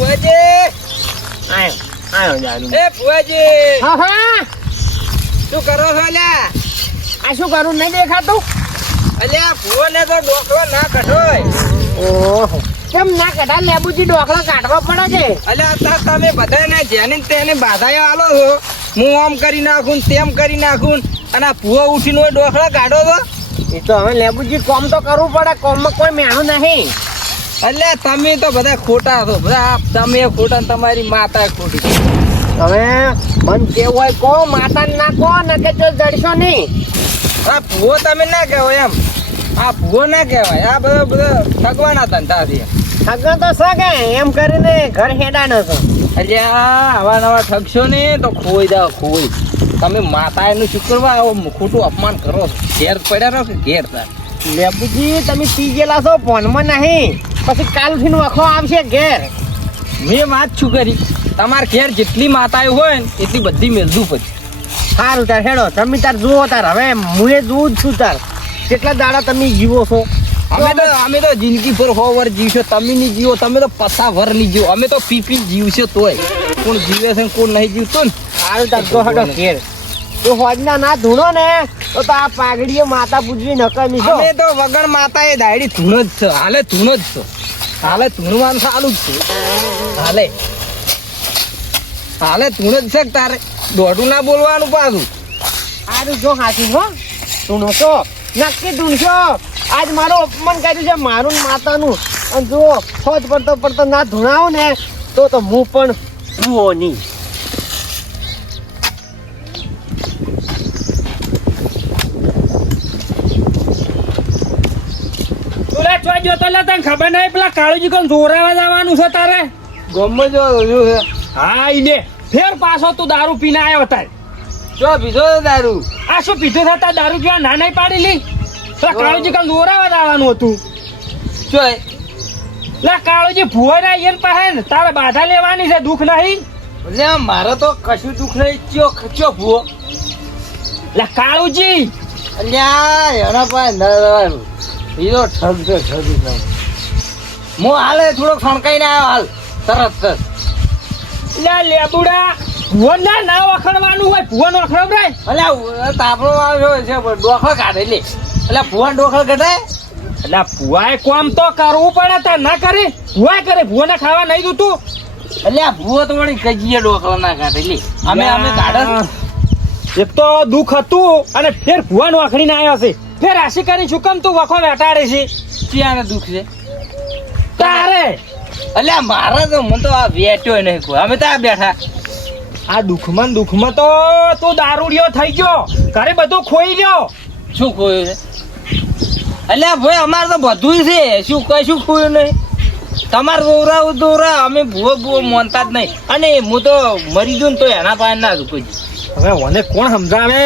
ફુવાજી આયો જાનું. એ ફુવાજી હા હા શું કરો છો અલ્યા? આ શું કરું નહીં દેખાતું? અલ્યા ફુવાને તો ડોકલો ના કઢોય. ઓહો કેમ ના કઢા લેબુજી ડોકલો કાઢવા પડે છે? અલ્યા અત્યારે તમે બધાને જેને તેને બાધાયો આલો છો. હું આમ કરી નાખું ને તેમ કરી નાખું અને આ ભૂવો ઉઠીને હોય ડોકલા કાઢો તો. એ તો હવે લેબુજી કોમ તો કરવું પડે, કોમમાં કોઈ મેણું નહીં. અલ્યા તમે તો બધા ખોટા છો, બધા તમે ખોટા ને તમારી માતા ખોટી. હવે મન કેવું હોય કો, માતા ના કો ને કે જો જડશો નહીં. આ ભૂવો તમે ના કહેવાય એમ, આ ભૂવો ના કહેવાય. આ બધા ઠગવાના ધંધા છે. સગા તો સગે એમ કરીને ઘર હેડા નતો. અલ્યા આવા નવા ઠગશો ને તો ખોઈ જાઓ ખોઈ. તમે માતા એનું શુક્રવાર આવો ખોટું અપમાન કરો છો. ઘેર પડ્યા રહો કે ઘેર તાર. લેબુજી તમે પી ગયેલા છો ફોનમાં નહીં, પછી કાલથી વખો આવશે ઘેર. મેં વાત શું કરી, તમારે ઘેર જેટલી માતાઓ હોય ને એટલી બધી મેળવું પછી. સારું તાર હેડો, તમે તાર જુઓ તાર. હવે હું એ જોઉં જ છું તાર કેટલા દાડા તમે જીવો છો. અમે તો જિંદગી પર 100 વર્ષ જીવશો, તમે નહીં જીવો. તમે તો 50 વર્ષ નહીં જીવો. અમે તો પી જીવશે તોય. કોણ જીવે છે ને કોણ નહીં જીવતું ને. સારું તાર જો હેડો ઘેર. તો હોજના ના ધૂણો ને તો આ પાઘડીએ માતા પૂજવી નકમી છો. અમે તો વગર માતા એ દાયડી ધૂણ જ છે. હાલે ધૂણ જ છે. હાલે ધૂણવાનું સારું જ છે. હાલે ધૂણ જ છે. તારે દોઢું ના બોલવાનું પાછું. સારું જો હાચું હો, ધૂણો છો નક્કી ધૂણશો. આજ મારું અપમાન કર્યું છે મારું ને માતાનું. અને જો હોજ પડતો ના ધૂણાવો ને તો હું પણ જુઓ નહીં. ખબર નહીં પેલા કાળુજી કોણ જોરાવા જવાનું છે તારે? ગમે જો જોયું છે. હા ઈને ફેર પાછો તું દારૂ પીને આવ્યો તાર. જો પીધો છે દારૂ. આ શું પીધું થતા દારૂ પીવા ના નહીં પાડેલી? પેલા કાળુજી કોણ જોરાવા જવાનું હતું. જોય પેલા કાળુજી ભુવાના એન પાસે ને તારે બાધા લેવાની છે, દુઃખ નહીં. એટલે મારે તો કશું દુઃખ નહીં. ચો ભૂવો લે કાળુજી અલ્યા એના પાસે ના રહેવાનું. હીરો ઠગ છે ઠગ. હું હાલે થોડોક ફણકાઈને આવ્યો હાલ તરત. લે લેબુડા ભુવન ના વખડવાનું હોય. ભુવન વખડો અલ્યા તાપડો આવ્યો છે ડોખો કાઢે લે. એટલે ભુવન ડોખો કઢાય. એટલે ભુવાએ કોમ તો કરવું પડે, તાર ના કરે. ભુવાએ કરે, ભુવાને ખાવા નહીં દૂતું. અલ્યા ભૂવો તો વળી કજીએ ડોખો ના કાઢે લે. અમે કાઢે. એક તો દુઃખ હતું અને ફેર ભુવન વખડીને આવ્યો છે. ફેર રાશિ કરી શું કેમ તું વખો વેટાડે છે? ક્યાં દુઃખ છે તારે અલ્યા મારે તો મને તો આ વેચ્યો નહીં કોઈ. અમે તો આ બેઠા. આ દુઃખમાં તો તું દારૂડિયો થઈ ગયો, ઘરે બધું ખોઈ ગયો. શું ખોયું છે? અલ્યા ભાઈ અમારે તો બધું છે. શું કશું ખોયું નહીં. તમારે દોરા અમે ભૂવો માનતા જ નહીં. અને હું તો મરી ગયો ને તો એના પાસે ના કોઈ. હવે મને કોણ સમજાવે?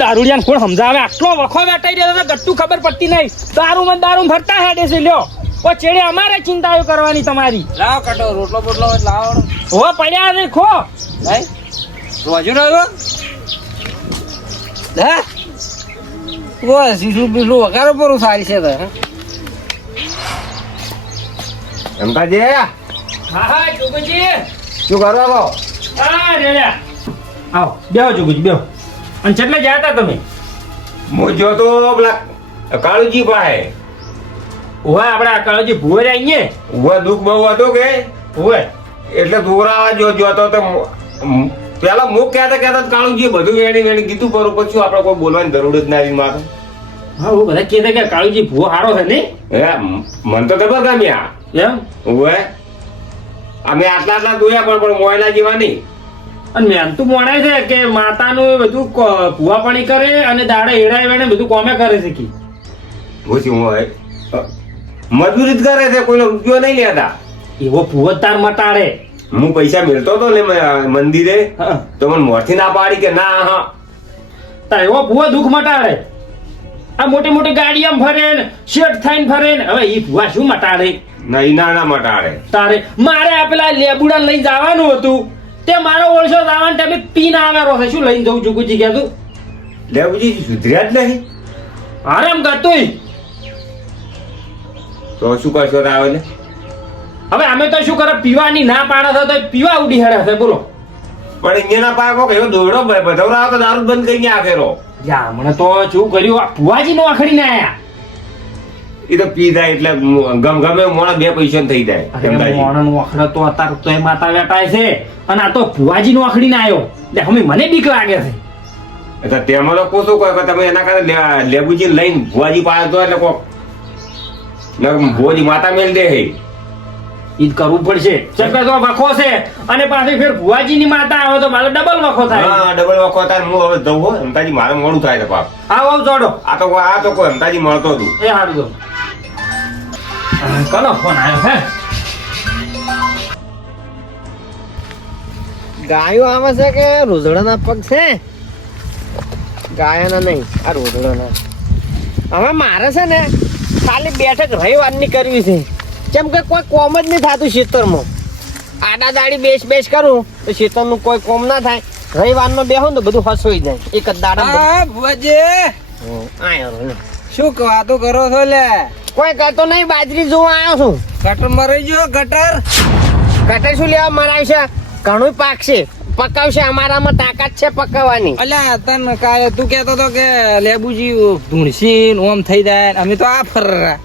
દારૂડિયાને કોણ સમજાવે? આટલો વખો વેટાઈ રહ્યો છે, ગટ્ટું ખબર પડતી નહીં. દારૂ ફરતા હેડે છે. લ્યો ઓ ચેડે અમારે ચિંતાઓ કરવાની તમારી. લાવો કટો રોટલો બોટલો લાવો. હો પડ્યા છે ખો ભાઈ રોજુ રહ્યો હે બસ ઈસુ બીસુ વગાડો પર સારી છે. એમતાજી હા હા જોગુજી શું કરવા બો? હા રેડ્યા આવો બેહો જોગુજી બેહો. અને કેટલે ગયા હતા તમે? હું જોતો પેલા કાળુજી પાસે. ઓય આપણે આ કાળુજી ભુવે આવીએ. ઉવા દુઃખ બહુ હતું કે ઓય એટલે દોરાવા જોતો તો પેલા મુખ કહેતા કાળુજી બધું વેણી કીધું પર પછી આપણે કોઈ બોલવાની જરૂર જ ના મારે. હા હું બધા કહેતા કે કાળુજી ભુવો સારો છે ને? હે મન તો ખબર ગમ્યા એમ ઉવે અમે આટલા દોયા પણ મોયલા જેવા નહીં. અને મેન તો મોણાય છે કે માતાનું બધું ભુવાપણી કરે અને દાડા એડાય વેણે બધું કોમે કરે છે કે મજૂરી જ કરે છે, કોઈનો રૂપિયો નહીં લેતા. એવો ભુવો તાર મટાડે. હું પૈસા મેળતો હતો ને મંદિરે તો મને મોરથી ના પાડી કે ના હા તાર એવો ભુવો દુઃખ મટાડે. આ મોટી મોટી ગાડીઓ ફરે ને શેઠ થઈને ફરે ને હવે એ ભુવા શું મટાડે? નહીં ના મટાડે. તારે મારે આ પેલા લેબુડા લઈ જવાનું હતું તે મારો ઓળશો જવાનું તમે પીને આવેલો છે. શું લઈને જવું જોગુજી કે તું? લેબુજી સુધર્યા જ નહીં. આરામ કરતોય તો શું કરશો આવે ને? હવે અમે તો શું કરે પીવાની ના પાડે છે તો પીવા ઉડી હેડે છે બોલો. પણ અહીંયા પાકો એવો દોડો બધવરાવો તો દારૂ બંધ કરીને આકેરો. યા હમણાં તો શું કર્યું આ ભુવાજી નો આખડીને આયા. એ તો પી જાય એટલે ગમે મોણા 2 પૈસા થઈ જાય. અરે મોણનો આખડો તો અત્યારે તો એ માતા વેટાય છે અને આ તો ભુવાજી નો આખડીને આવ્યો એટલે હવે મને બીક લાગે છે. એટલે તેમાં તો કોશું કહે કે તમે એના કારણે લેબુજી લઈને ભુવાજી પાસે દો એટલે કોક ભુવાજી માતા મેલ દે હે. ઈ જ કરવું પડશે. ચક્કર તો વખો છે અને પાછી ફેર ભુવાજી ની માતા આવે તો મારે ડબલ વખો થાય. હા ડબલ વખો થાય. હું હવે જવું હો એમતાજી મારે મોડું થાય છે પાપ. આવો જોડો આ તો કોઈ એમતાજી મળતો હતું. એ હારું તો કનો ફોન આવ્યો હે. ગાયો આવે છે કે રોઝડાના પગ છે? ગાયાના નહીં, આ રોઝડાના. હવે મારે છે ને ખાલી બેઠક રવિવારની કરવી છે. કેમ કે કોઈ કોમ જ નહીં થતું ખેતરમાં. આડા દાડી બેસ કરું તો ખેતરનું કોઈ કોમ ના થાય. રવિવારમાં બેહો ને તો બધું હસોઈ જાય એક જ દાડા. હા ભુવાજી શું વાતો કરો છો લે? કોઈ કરતો નહીં, બાજરી જોવા આવ્યો છું. ગટર મરી ગયો ગટર. કટાઈ શું લેવા મરાય છે? ઘણું પાકશે, પકાવશે. અમારામાં તાકાત છે પકાવવાની. અલ્યા તને કાલે તું કહેતો તો કે લેબુજી ધૂણસી ઓમ થઈ જાય. અમે તો આ ફરરા.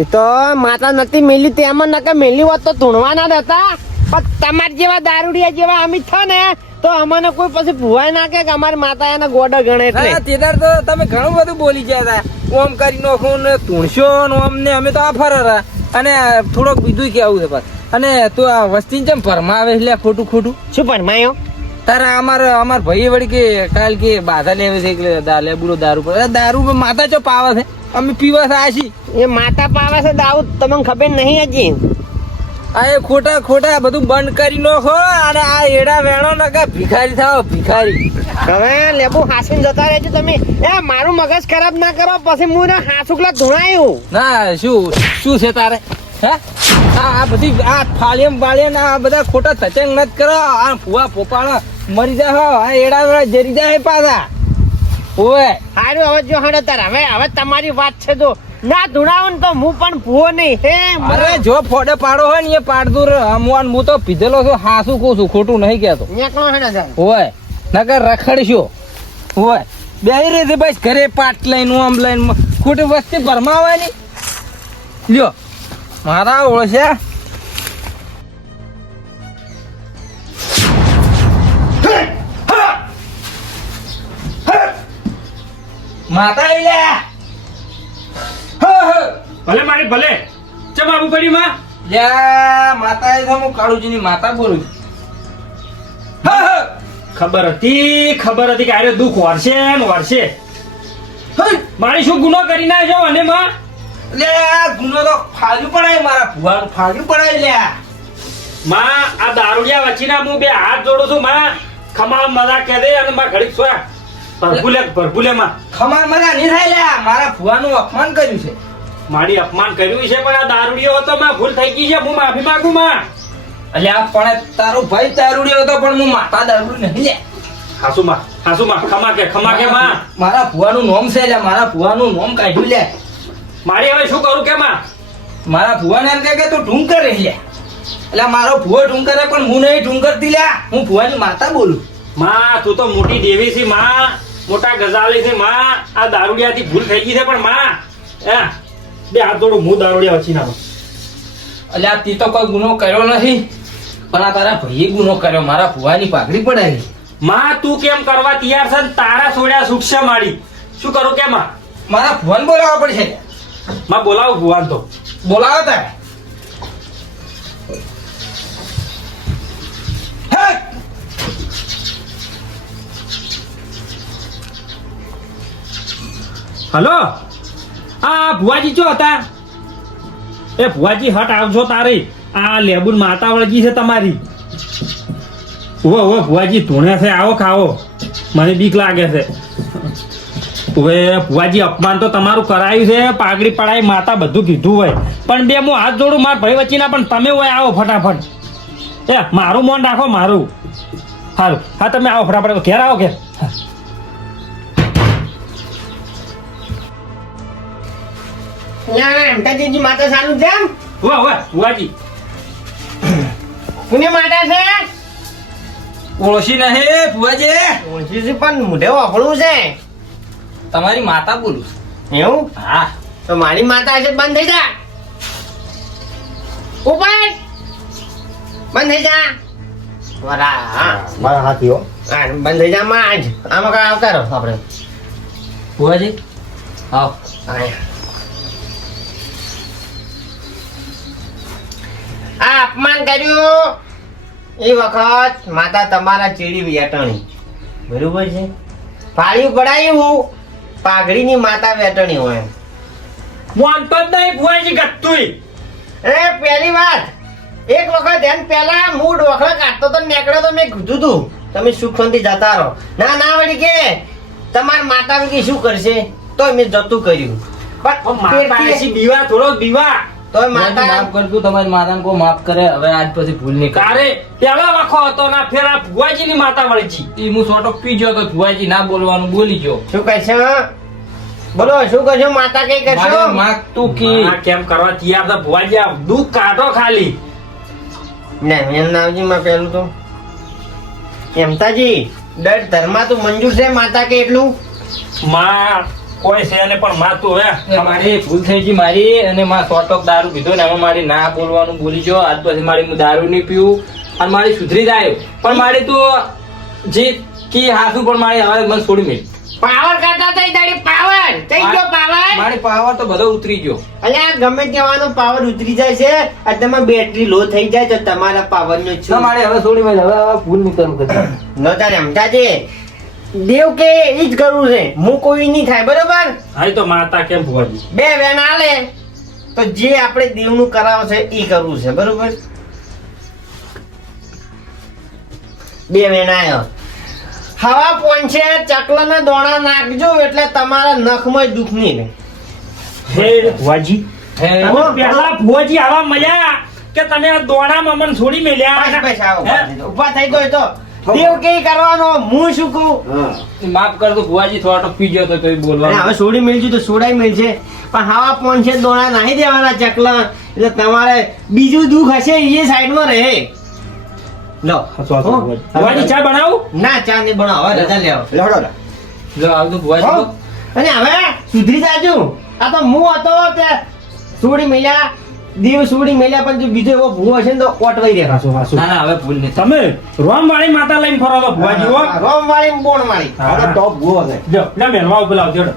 એ તો માતા નથી મેલી તેમાં નકે મેલી હોત તો ધૂણવાના જ હતા. પણ તમારા જેવા દારૂડિયા જેવા અમે થા ને તો અમને કોઈ પછી ભૂવાય નાખે કે અમારી માતા એના ગોડા ગણે એટલે. તેદાર તો તમે ઘણું બધું બોલી ગયા હતા. ઓમ કરી નાખું ને ધૂણશો ને ઓમ ને અમે તો આ ફરરા. અને થોડોક બીજું કેવું છે પાછું. અને તું આ વસ્તી જેમ ભરમાવે એટલે ખોટું શું ભરમાયો? તારા અમાર ભાઈ વળી કે કાલ કે બાધા લેવે છે એટલે લેબુડો દારૂ પર દારૂ માતા ચો પાવે છે. અમે પીવા છે આશી. એ માતા પાવે છે દાઉદ, તમને ખબર નહીં હજી. આ એ ખોટા બધું બંધ કરી નાખો. અને આ એડા વેણો નકા ભિખારી થાવ ભિખારી. હવે લેબુ હાસીને જતા રહેજો તમે. એ મારું મગજ ખરાબ ના કરો પછી હું હાસુકલા ધૂણાયું. ના શું છે તારે? હે આ બધી આ ફાળિયમ બાળિયમ આ બધા ખોટા સચંગ નત કરો. આ ફુવા પોપાળા મરી જાય હો. આ એડા વેળા જરી જાય પાછા. ઓય હારું હવે જો હડો તાર હવે તમારી વાત છે. જો ના ધૂણાવો ને તો હું પણ ભૂવો નહીં. હે અરે જો ફોડે પાડો હોય ને એ પાડતું રે. હું તો પીધેલો છું. હાસું કહું છું, ખોટું નહીં કહેતો. નીકળો હેડો તાર. હોય નકર રખડશો. હોય બેહી રહી બસ ઘરે પાટ લઈને આમ લઈને ખોટી વસ્તી ભરમાવાની. લ્યો મારા ઓળખ્યા. માતા લે ભલે મારી ભલે ચમ આવું પડી માં. લ્યા માતા એ તો હું કાળુજીની માતા બોલું છું. ખબર હતી કે આરે દુઃખ વરસે ને વરસે. મારી શું ગુનો કરી નાખ્યો અને માં? લે ગુનો તો ફાડ્યું પડાય. મારા ભુવાનું ફાડ્યું પડાય. લ્યા માં આ દારૂડિયા વચ્ચેના હું 2 હાથ જોડું છું માં. ખમા મજા કહે દે અને માં ઘડીક સોયા ભરભુલે માં. ખમાર મજા નહીં થાય. લ્યા મારા ભુવાનું અપમાન કર્યું છે. મારી અપમાન કર્યું છે પણ આ દારૂડિયો હતો માં ભૂલ થઈ ગઈ છે. હું માફી માંગુ માં. અલ્યા પણ તારો ભાઈ દારૂડિયો હતો પણ હું માતા દારૂડી નહીં. લે હાસુ માં ખમા કે માં. મારા ભુવાનું નોમ છે. લ્યા મારા ભુવાનું નોમ કાઢ્યું. લે મારી હવે શું કરું કે માં? મારા ભુવાને એમ કહે કે તું ઢૂંગ કરે. લે એટલે મારો ભુવો ઢૂંગ કરે પણ હું નહીં ઢૂંગ કરતી. લ્યા હું ભુવાની માતા બોલું. માં તું તો મોટી દેવી છે માં, મોટા ગજાલી છે માં. આ દારૂડિયાથી ભૂલ થઈ ગઈ છે પણ માં હે 2 હાથ જોડું હું દારૂડિયા વચ્ચેના. અલ્યા તી તો કોઈ ગુનો કર્યો નથી પણ આ તારા ભાઈએ ગુનો કર્યો. મારા ભુવાની પાઘડી પડાવી. માં તું કેમ કરવા તૈયાર છે? તારા સોડ્યા સુખ છે મારી. શું કરું કે માં? મારા ભુવાન બોલાવવા પડશે. માં બોલાવું ભુવાન તો. બોલાવો તારે. હલો આ ભુવાજી ચો હતા? એ ભુવાજી હટ આવજો તારે. આ લેબુન માતા વળગી છે તમારી. ઓવે ભુવાજી ધૂણે છે. આવો ખાવો. મને બીક લાગે છે. હવે ભુવાજી અપમાન તો તમારું કરાયું છે. પાઘડી પડાઈ માતા બધું કીધું હોય પણ 2 હું હાથ જોડું મારા ભાઈ વચ્ચેના. પણ તમે હોય આવો ફટાફટ. એ મારું મોન રાખો મારું. સારું હા તમે આવો ફટાફટ. ઘેર આવો ઘેર. એમતાજી માતા સારું છે એમ? ભુવાજી કોને માટે છે ઓળખી નહીં ભુવાજી ઓળખી છે પણ મોઢે વાપરવું છે તમારી માતા બોલું છું. એવું હા તો મારી માતા છે બંધ થઈ જા ઉપર બંધ થઈ જા વરા હા મારા હાથીઓ હા, બંધ થઈ જા માં આજ આમાં કઈ આવતા રહો આપણે ભુવાજી આવ આ અપમાન કર્યું એ વખત માતા તમારા ચીડી વેટણી બરોબર છે ફાળ્યું પડાયું પાઘડીની માતા વેટણી હોય માનતો જ નહીં ભુવાજી ગત્તુંય. એ પહેલી વાત એક વખત એમ પહેલા મૂડ વખત કાઢતો તો નીકળ્યો તો મેં કીધું તું તમે સુખ શાંતિ જતા રહો ના ના વળી કે તમારી માતા કે શું કરશે તો મેં જતું કર્યું પણ માતા એસી બીવા થોડો બીવા તોય માતા માતા માફ કરજો તમારી માતાને કોઈ માફ કરે હવે આજ પછી ભૂલ નહીં કરે તારે પેલો વખો હતો ના ફેરા ભુવાજીની માતા વળી જી. ઈ હું સોટો પી ગયો તો ભુવાજી ના બોલવાનું બોલી ગયો શું કરશો બોલો શું કરશો માતા કઈ કરશો મારે માગ તું કે આ કેમ કરવા તૈયાર તો ભુવાજી આ દુઃખ કાઢો ખાલી. ને એમ નાવજી માં પેલું તો એમતાજી દર ધર્મા તો મંજૂર છે માતા કે એટલું માં કોઈ છે ને પણ માં તું એ હવે મારી ભૂલ થઈ ગઈ મારી અને માં સોટો દારૂ પીધો ને એમાં મારી ના બોલવાનું બોલી ગયો આજ પછી મારી હું દારૂ નહીં પીવું અને મારી સુધરી જાય પણ મારી તો જે કી હાસુ પણ મારી હવે મને છોડી મેં પાવર કરતા થઈ તારી પાવર થઈ ગયો પાવર મારી પાવર તો બધો ઉતરી ગયો અલ્યા ગમે તેવાનો પાવર ઉતરી જાય છે અને તમારી બેટરી લો થઈ જાય તો તમારા પાવર નો તો મારી હવે છોડી મેં હવે ભૂલ નહીં કરું કદી ન તારે સમજાજે દેવ કે ઈ જ કરવું છે હું કોઈ નહીં થાય બરોબર હા તો માતા કેમ ભુવાજી બે વેણ આલે તો જે આપણે દેવનું કરાવે છે ઈ કરવું છે બરોબર બે વેણ આયો હવા પોંચે ચકલાના દોણા નાખજો એટલે તમારા નખમાં દુઃખ નહીં રહે. હે ભુવાજી હે તમે પહેલા ભુવાજી આવા મળ્યા કે તમે આ દોણામાં મને છોડી બસ મેલ્યા બસ આવો હે? ઉભા થઈ ગયો તો દેવ કે કરવાનો હું શું કહું માફ કર તો ભુવાજી થોડો પી ગયો તો તોય અને બોલવાનું હવે સોડી મિલજુ તો સોડાઈ મિલશે પણ હવા પોંચે દોણા નાહી દેવાના ચકલા એટલે તમારે બીજું દુઃખ હશે એ સાઈડમાં રહે લો ભુવાજી ચા બનાવું ના ચા નહીં બનાવો હવે રજા લેવો લેવડો લે. જો આવતું ભુવાજી હો? અને હવે સુધરી જાજો આ તો હું હતો તે સોડી મેલ્યા દેવ સોડી મેલ્યા પણ જો બીજો એવો ભૂવો હશે ને તો ઓટવાઈ રહે ના ના હવે ભૂલ નહીં તમે રોમ વાળી માતા લઈને ફરો તો ભુવાજી હો રોમ વાળી બોણ વાળી હવે ટોપ ભૂવો છે જો લે મેલવા ઉપર લાવજો હેડો.